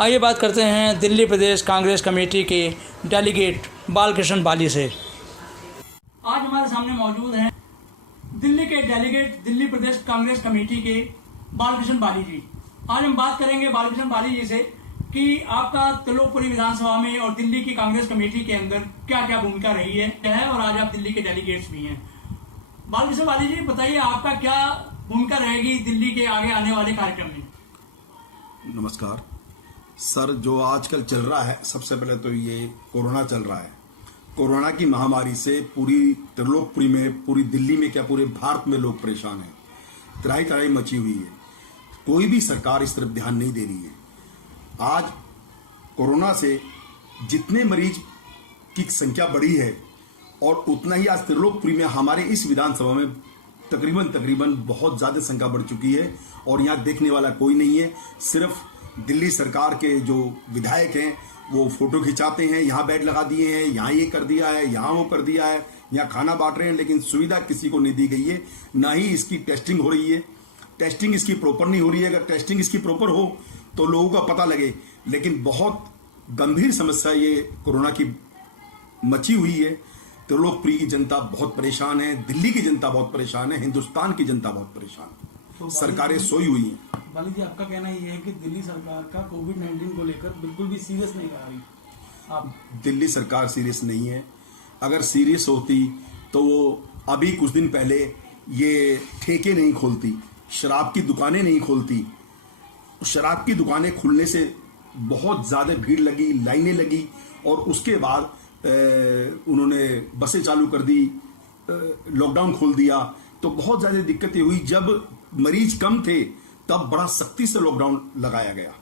आइए बात करते हैं दिल्ली प्रदेश कांग्रेस कमेटी के डेलीगेट बालकृष्ण बाली से। आज हमारे सामने मौजूद हैं दिल्ली के डेलीगेट दिल्ली प्रदेश कांग्रेस कमेटी के बालकृष्ण बाली जी। आज हम बात करेंगे बालकृष्ण बाली जी से कि आपका त्रिलोकपुरी विधानसभा में और दिल्ली की कांग्रेस कमेटी के अंदर क्या क्या भूमिका रही है और आज आप दिल्ली के डेलीगेट्स भी हैं। बालकृष्ण बाली जी बताइए, आपका क्या भूमिका रहेगी दिल्ली के आगे आने वाले कार्यक्रम में। नमस्कार सर, जो आजकल चल रहा है, सबसे पहले तो ये कोरोना चल रहा है। कोरोना की महामारी से पूरी त्रिलोकपुरी में, पूरी दिल्ली में क्या पूरे भारत में लोग परेशान हैं। त्राही त्राही मची हुई है। कोई भी सरकार इस तरफ ध्यान नहीं दे रही है। आज कोरोना से जितने मरीज की संख्या बढ़ी है और उतना ही आज त्रिलोकपुरी में हमारे इस विधानसभा में तकरीबन बहुत ज्यादा संख्या बढ़ चुकी है और यहाँ देखने वाला कोई नहीं है। सिर्फ दिल्ली सरकार के जो विधायक हैं वो फोटो खिंचाते हैं, यहाँ बेड लगा दिए हैं, यहाँ ये कर दिया है, यहाँ वो कर दिया है, यहाँ खाना बांट रहे हैं, लेकिन सुविधा किसी को नहीं दी गई है। ना ही इसकी टेस्टिंग हो रही है। टेस्टिंग इसकी प्रॉपर नहीं हो रही है। अगर टेस्टिंग इसकी प्रॉपर हो तो लोगों का पता लगे, लेकिन बहुत गंभीर समस्या ये कोरोना की मची हुई है। त्रिलोकपुरी की जनता बहुत परेशान है, दिल्ली की जनता बहुत परेशान है, हिंदुस्तान की जनता बहुत परेशान है। तो सरकारें सोई हुई हैं। बाली जी, आपका कहना ये है कि दिल्ली सरकार का कोविड-19 को लेकर बिल्कुल भी सीरियस नहीं करा रही। आप दिल्ली सरकार सीरियस नहीं है। अगर सीरियस होती तो वो अभी कुछ दिन पहले ये ठेके नहीं खोलती, शराब की दुकानें नहीं खोलती। शराब की दुकानें खुलने से बहुत ज्यादा भीड़ लगी, लाइनें लगी और उसके बाद उन्होंने बसें चालू कर दी, लॉकडाउन खोल दिया, तो बहुत ज्यादा दिक्कतें हुई। जब मरीज कम थे तब बड़ा सख्ती से लॉकडाउन लगाया गया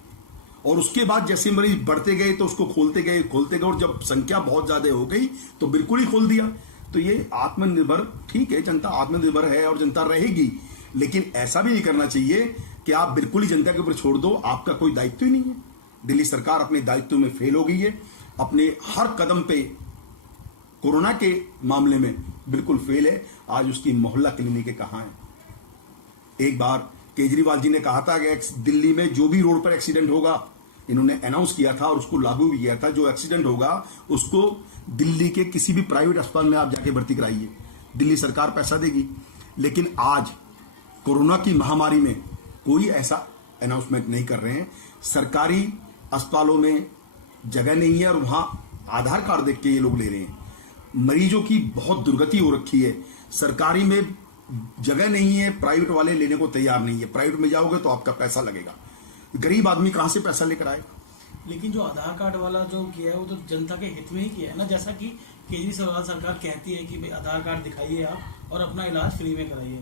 और उसके बाद जैसे मरीज बढ़ते गए तो उसको खोलते गए और जब संख्या बहुत ज्यादा हो गई तो बिल्कुल ही खोल दिया। तो ये आत्मनिर्भर, ठीक है, जनता आत्मनिर्भर है और जनता रहेगी, लेकिन ऐसा भी नहीं करना चाहिए कि आप बिल्कुल ही जनता के ऊपर छोड़ दो। आपका कोई दायित्व ही नहीं है। दिल्ली सरकार अपने दायित्व में फेल हो गई है। अपने हर कदम पे कोरोना के मामले में बिल्कुल फेल है। आज उसकी मोहल्ला क्लिनिकें कहां हैं? एक बार केजरीवाल जी ने कहा था कि दिल्ली में जो भी रोड पर एक्सीडेंट होगा, इन्होंने अनाउंस किया था और उसको लागू भी किया था, जो एक्सीडेंट होगा उसको दिल्ली के किसी भी प्राइवेट अस्पताल में आप जाके भर्ती कराइए, दिल्ली सरकार पैसा देगी। लेकिन आज कोरोना की महामारी में कोई ऐसा अनाउंसमेंट नहीं कर रहे हैं। सरकारी अस्पतालों में जगह नहीं है और वहां आधार कार्ड देख के ये लोग ले रहे हैं। मरीजों की बहुत दुर्गति हो रखी है। सरकारी में जगह नहीं है, प्राइवेट वाले लेने को तैयार नहीं है। प्राइवेट में जाओगे तो आपका पैसा लगेगा। गरीब आदमी कहां से पैसा लेकर आएगा? लेकिन जो आधार कार्ड वाला जो किया है वो तो जनता के हित में ही किया है ना। जैसा कि केजरीवाल सरकार कहती है कि भाई आधार कार्ड दिखाइए आप और अपना इलाज फ्री में कराइए।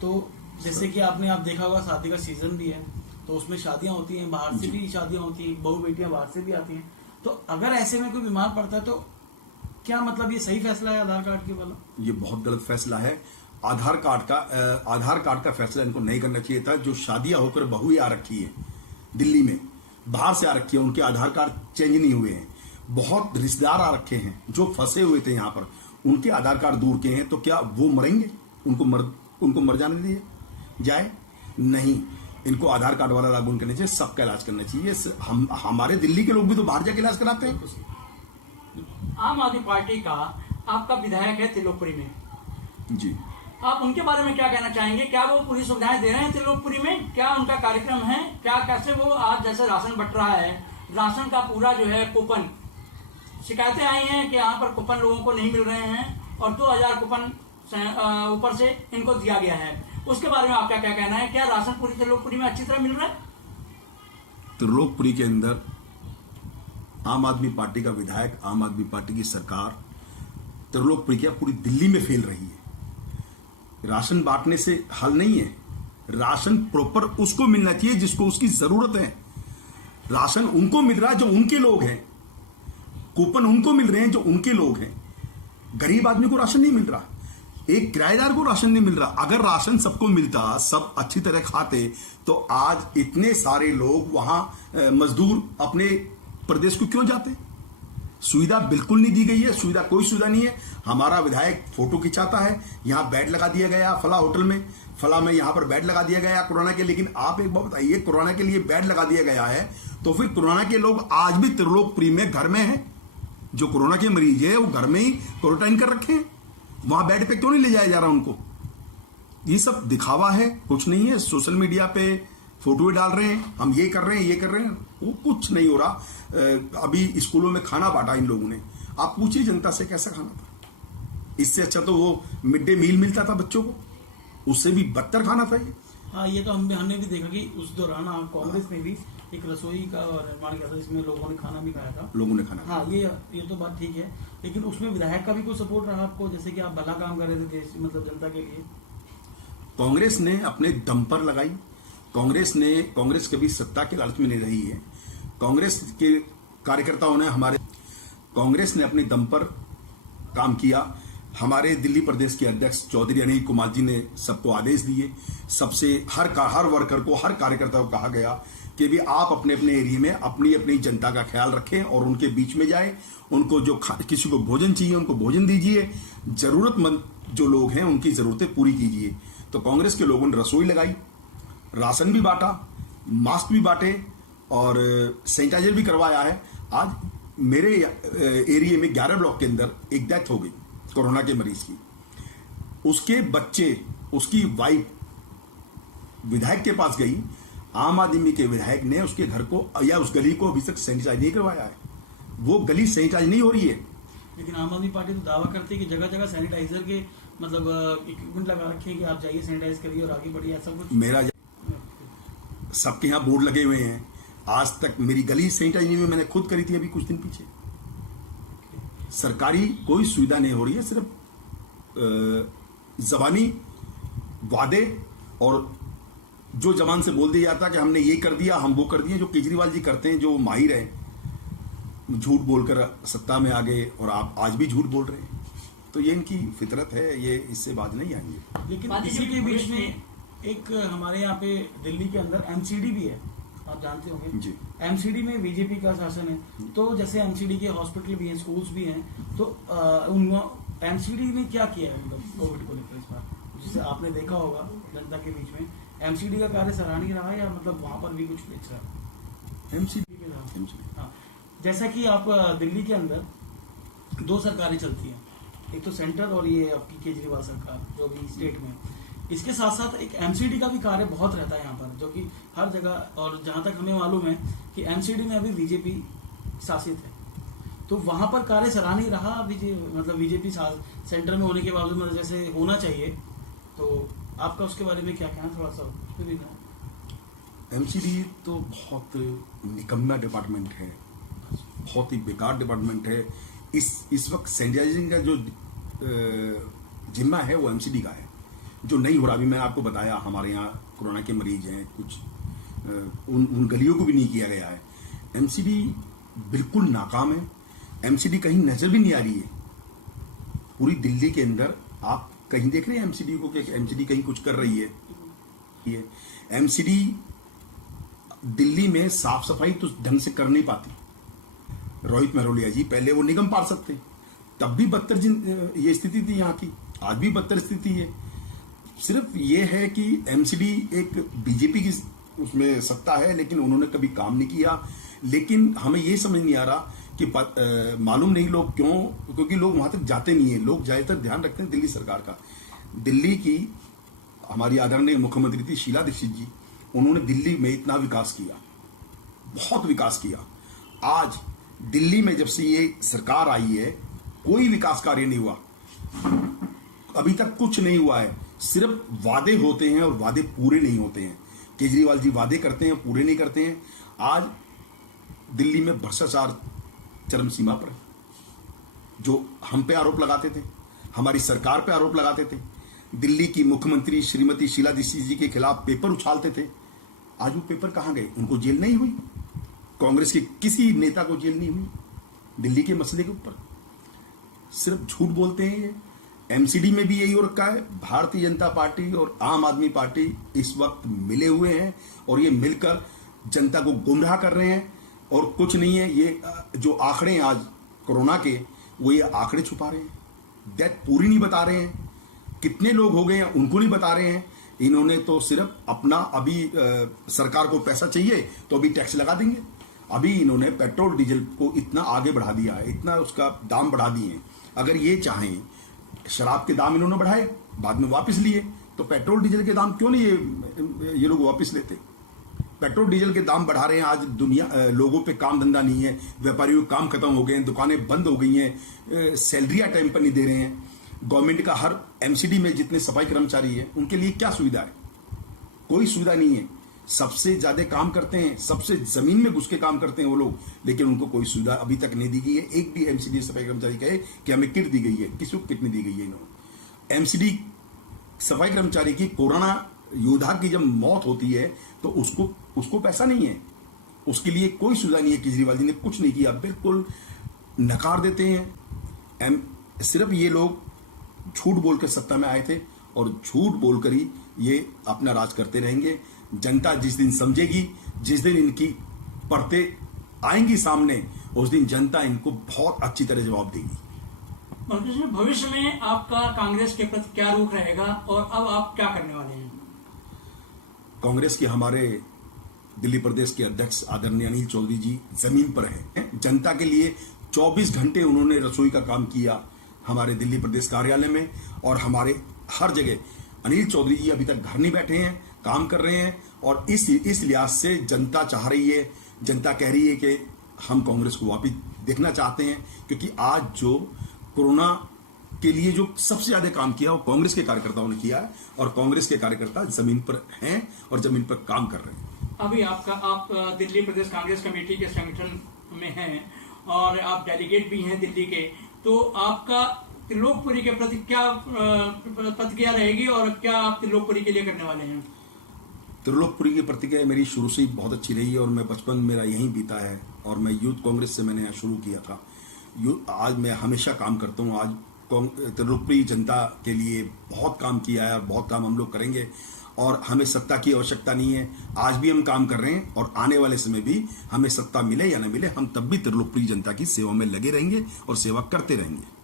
तो जैसे कि आप देखा होगा, शादी का सीजन भी है तो उसमें शादियां होती हैं, बाहर से भी शादियां होती हैं, बहू बेटियां बाहर से भी आती हैं। तो अगर ऐसे में कोई बीमार पड़ता है तो क्या मतलब ये सही फैसला है आधार कार्ड के वाला? ये बहुत गलत फैसला है। आधार कार्ड का फैसला इनको नहीं करना चाहिए था। जो शादियां होकर बहू आ रखी है दिल्ली में, बाहर से आ रखी है, उनके आधार कार्ड चेंज नहीं हुए हैं। बहुत रिश्तेदार आ रखे हैं जो फंसे हुए थे यहाँ पर, उनके आधार कार्ड दूर के हैं। तो क्या वो मरेंगे? उनको मर जाने दिए जाए? नहीं, इनको आधार कार्ड वाला लागू करना चाहिए। सबका इलाज करना चाहिए। हमारे दिल्ली के लोग भी तो बाहर जाके इलाज कराते हैं। आम आदमी पार्टी का आपका विधायक है त्रिलोकपुरी में जी, आप उनके बारे में क्या कहना चाहेंगे? क्या वो पूरी सुविधाएं दे रहे हैं त्रिलोकपुरी में? क्या उनका कार्यक्रम है? क्या कैसे वो आज जैसे राशन बंट रहा है, राशन का पूरा जो है कूपन, शिकायतें आई हैं कि यहाँ पर कूपन लोगों को नहीं मिल रहे हैं और 2000 कूपन ऊपर से इनको दिया गया है। उसके बारे में आपका क्या कहना है? क्या राशन पूरी त्रिलोकपुरी में अच्छी तरह मिल रहा है? त्रिलोकपुरी के अंदर आम आदमी पार्टी का विधायक, आम आदमी पार्टी की सरकार त्रिलोकपुरी क्या पूरी दिल्ली में फैल रही है। राशन बांटने से हल नहीं है। राशन प्रॉपर उसको मिलना चाहिए जिसको उसकी जरूरत है। राशन उनको मिल रहा है जो उनके लोग हैं, कूपन उनको मिल रहे हैं जो उनके लोग हैं। गरीब आदमी को राशन नहीं मिल रहा, एक किराएदार को राशन नहीं मिल रहा। अगर राशन सबको मिलता, सब अच्छी तरह खाते, तो आज इतने सारे लोग वहां मजदूर अपने प्रदेश को क्यों जाते? सुविधा बिल्कुल नहीं दी गई है। कोई सुविधा नहीं है। हमारा विधायक फोटो खिंचाता है, यहाँ बेड लगा दिया गया फला होटल में, फला में यहाँ पर बेड लगा दिया गया कोरोना के। लेकिन आप एक बात बताइए, कोरोना के लिए बेड लगा दिया गया है तो फिर कोरोना के लोग आज भी त्रिलोकपुरी में घर में हैं। जो कोरोना के मरीज है वो घर में ही क्वारंटाइन कर रखे हैं, वहां बेड पे क्यों नहीं ले जाया जा रहा उनको? ये सब दिखावा है, कुछ नहीं है। सोशल मीडिया पे फोटो डाल रहे हैं, हम ये कर रहे हैं, ये कर रहे हैं, वो कुछ नहीं हो रहा। अभी स्कूलों में खाना बांटा इन लोगों ने, आप पूछिए जनता से कैसा खाना था। इससे अच्छा तो वो मिड डे मील मिलता था बच्चों को, उससे भी बदतर खाना था ये। हाँ, ये तो हमने भी देखा कि उस दौरान कांग्रेस में भी एक रसोई का निर्माण किया था, जिसमें लोगों ने खाना भी खाया था। लोगों ने खाना, हाँ, ये तो बात ठीक है, लेकिन उसमें विधायक का भी कोई सपोर्ट रहा आपको, जैसे कि आप भला काम कर रहे थे देश, मतलब जनता के लिए? कांग्रेस ने अपने दम पर लगाई। कांग्रेस कभी सत्ता के लालच में नहीं रही है। कांग्रेस के कार्यकर्ताओं ने कांग्रेस ने अपने दम पर काम किया। हमारे दिल्ली प्रदेश के अध्यक्ष चौधरी अनिल कुमार जी ने सबको आदेश दिए, सबसे हर वर्कर को, हर कार्यकर्ता को कहा गया कि भी आप अपने अपने एरिया में अपनी अपनी जनता का ख्याल रखें और उनके बीच में जाए। उनको जो किसी को भोजन चाहिए उनको भोजन दीजिए, जरूरतमंद जो लोग हैं उनकी जरूरतें पूरी कीजिए। तो कांग्रेस के लोगों ने रसोई लगाई, राशन भी बांटा, मास्क भी बांटे और सैनिटाइजर भी करवाया है। आज मेरे एरिया में 11 ब्लॉक के अंदर एक डेथ हो गई कोरोना के मरीज की। उसके बच्चे, उसकी वाइफ विधायक के पास गई, आम आदमी के विधायक ने उसके घर को या उस गली को अभी तक सैनिटाइज नहीं करवाया है। वो गली सैनिटाइज नहीं हो रही है। लेकिन आम आदमी पार्टी तो दावा करती है कि जगह जगह सैनिटाइजर के मतलब इक्विपमेंट लगा रखे हैं कि आप जाइए सैनिटाइज करिए और आगे बढ़िए, ऐसा कुछ? मेरा सबके यहाँ बोर्ड लगे हुए हैं, आज तक मेरी गली सैनिटाइज नहीं हुई, मैंने खुद करी थी अभी कुछ दिन पीछे। सरकारी कोई सुविधा नहीं हो रही है, सिर्फ जबानी वादे और जो जबान से बोल दिया जाता कि हमने ये कर दिया, हम वो कर दिए। जो केजरीवाल जी करते हैं, जो माहिर है, झूठ बोलकर सत्ता में आ गए और आप आज भी झूठ बोल रहे हैं। तो ये इनकी फितरत है, ये इससे बाज नहीं आएंगे। लेकिन इसी के बीच में एक हमारे यहाँ पे दिल्ली के अंदर एमसीडी भी है, आप जानते होंगे जी। एमसीडी में बीजेपी का शासन है, तो जैसे एमसीडी के हॉस्पिटल भी हैं, स्कूल्स भी हैं, तो एमसीडी ने क्या किया है मतलब कोविड को लेकर इस बार, जिसे आपने देखा होगा जनता के बीच में? एमसीडी का कार्य सराहनीय रहा है या मतलब वहां पर भी कुछ पिछड़ा? एमसीडी हाँ, जैसा कि आप दिल्ली के अंदर 2 सरकारें चलती हैं, एक तो सेंटर और ये आपकी केजरीवाल सरकार जो भी स्टेट में। इसके साथ साथ एक एमसीडी का भी कार्य बहुत रहता है यहाँ पर, जो कि हर जगह, और जहां तक हमें मालूम है कि एमसीडी में अभी बीजेपी शासित है, तो वहां पर कार्य सराहनीय रहा मतलब बीजेपी सेंटर में होने के बावजूद, मतलब जैसे होना चाहिए। तो आपका उसके बारे में क्या कहना, थोड़ा सा? एमसीडी तो बहुत निकम्मा डिपार्टमेंट है, बहुत ही बेकार डिपार्टमेंट है। इस वक्त सैनिटाइजिंग का जो जिम्मा है वो एमसीडी का है, जो नहीं हो रहा। अभी मैंने आपको बताया हमारे यहाँ कोरोना के मरीज हैं, कुछ उन गलियों को भी नहीं किया गया है। एमसीडी बिल्कुल नाकाम है। एमसीडी कहीं नजर भी नहीं आ रही है। पूरी दिल्ली के अंदर आप कहीं देख रहे हैं एमसीडी को कि एमसीडी कहीं कुछ कर रही है? ये एमसीडी दिल्ली में साफ सफाई तो ढंग से कर नहीं पाती। रोहित महरोलिया जी पहले वो निगम पार्षद थे, तब भी बदतर ये स्थिति थी यहाँ की, आज भी बदतर स्थिति है। सिर्फ ये है कि एमसीडी एक बीजेपी की उसमें सत्ता है, लेकिन उन्होंने कभी काम नहीं किया। लेकिन हमें ये समझ नहीं आ रहा कि मालूम नहीं लोग क्यों, क्योंकि लोग वहां तक जाते नहीं है। लोग ज्यादातर ध्यान रखते हैं दिल्ली सरकार का। दिल्ली की हमारी आदरणीय मुख्यमंत्री थी शीला दीक्षित जी, उन्होंने दिल्ली में इतना विकास किया, बहुत विकास किया। आज दिल्ली में जब से ये सरकार आई है कोई विकास कार्य नहीं हुआ, अभी तक कुछ नहीं हुआ है। सिर्फ वादे होते हैं और वादे पूरे नहीं होते हैं। केजरीवाल जी वादे करते हैं, पूरे नहीं करते हैं। आज दिल्ली में भ्रष्टाचार चरम सीमा पर है। जो हम पे आरोप लगाते थे, हमारी सरकार पे आरोप लगाते थे, दिल्ली की मुख्यमंत्री श्रीमती शीला दीक्षित जी के खिलाफ पेपर उछालते थे, आज वो पेपर कहां गए? उनको जेल नहीं हुई, कांग्रेस के किसी नेता को जेल नहीं हुई दिल्ली के मसले के ऊपर। सिर्फ झूठ बोलते हैं ये। एमसीडी में भी यही हो रखा है। भारतीय जनता पार्टी और आम आदमी पार्टी इस वक्त मिले हुए हैं और ये मिलकर जनता को गुमराह कर रहे हैं और कुछ नहीं है। ये जो आंकड़े हैं आज कोरोना के, वो ये आंकड़े छुपा रहे हैं। डेथ पूरी नहीं बता रहे हैं, कितने लोग हो गए हैं उनको नहीं बता रहे हैं। इन्होंने तो सिर्फ अपना अभी सरकार को पैसा चाहिए तो अभी टैक्स लगा देंगे, अभी इन्होंने पेट्रोल डीजल को इतना आगे बढ़ा दिया है, इतना उसका दाम बढ़ा दिए हैं। अगर ये चाहें शराब के दाम इन्होंने बढ़ाए, बाद में वापस लिए, तो पेट्रोल डीजल के दाम क्यों नहीं ये लोग वापस लेते? पेट्रोल डीजल के दाम बढ़ा रहे हैं। आज दुनिया लोगों पे काम धंधा नहीं है, व्यापारियों के काम खत्म हो गए हैं, दुकानें बंद हो गई हैं, सैलरियां टाइम पर नहीं दे रहे हैं। गवर्नमेंट का हर एमसीडी में जितने सफाई कर्मचारी है उनके लिए क्या सुविधा है? कोई सुविधा नहीं है। सबसे ज्यादा काम करते हैं, सबसे जमीन में घुस के काम करते हैं वो लोग, लेकिन उनको कोई सुविधा अभी तक नहीं दी गई है। एक भी एमसीडी सफाई कर्मचारी कहे कि हमें किट दी गई है, किसी को किट नहीं दी गई है। इन्होंने एमसीडी सफाई कर्मचारी की कोरोना योद्धा की जब मौत होती है तो उसको पैसा नहीं है, उसके लिए कोई सुविधा नहीं है। केजरीवाल जी ने कुछ नहीं किया, बिल्कुल नकार देते हैं। सिर्फ ये लोग झूठ बोलकर सत्ता में आए थे और झूठ बोलकर ही ये अपना राज करते रहेंगे। जनता जिस दिन समझेगी, जिस दिन इनकी परतें आएंगी सामने, उस दिन जनता इनको बहुत अच्छी तरह जवाब देगी। बालकृष्ण, भविष्य में आपका कांग्रेस के प्रति क्या रुख रहेगा और अब आप क्या करने वाले हैं? कांग्रेस के हमारे दिल्ली प्रदेश के अध्यक्ष आदरणीय अनिल चौधरी जी जमीन पर हैं। जनता के लिए 24 घंटे उन्होंने रसोई का काम किया हमारे दिल्ली प्रदेश कार्यालय में और हमारे हर जगह। अनिल चौधरी जी अभी तक घर नहीं बैठे हैं, काम कर रहे हैं और इस लिहाज से जनता चाह रही है, जनता कह रही है कि हम कांग्रेस को वापस देखना चाहते हैं, क्योंकि आज जो कोरोना के लिए जो सबसे ज्यादा काम किया वो कांग्रेस के कार्यकर्ताओं ने किया है और कांग्रेस के कार्यकर्ता जमीन पर हैं और जमीन पर काम कर रहे हैं। अभी आप दिल्ली प्रदेश कांग्रेस कमेटी के संगठन में हैं और आप डेलीगेट भी हैं दिल्ली के, तो आपका त्रिलोकपुरी के प्रति क्या प्रतिक्रिया रहेगी और क्या आप त्रिलोकपुरी के लिए करने वाले हैं? त्रिलोकपुरी की प्रतिक्रिया मेरी शुरू से ही बहुत अच्छी रही है और मैं बचपन मेरा यहीं बीता है और मैं यूथ कांग्रेस से मैंने शुरू किया था। आज मैं हमेशा काम करता हूँ। आज त्रिलोकपुरी जनता के लिए बहुत काम किया है और बहुत काम हम लोग करेंगे और हमें सत्ता की आवश्यकता नहीं है। आज भी हम काम कर रहे हैं और आने वाले समय भी हमें सत्ता मिले या न मिले, हम तब भी त्रिलोकपुरी जनता की सेवा में लगे रहेंगे और सेवा करते रहेंगे।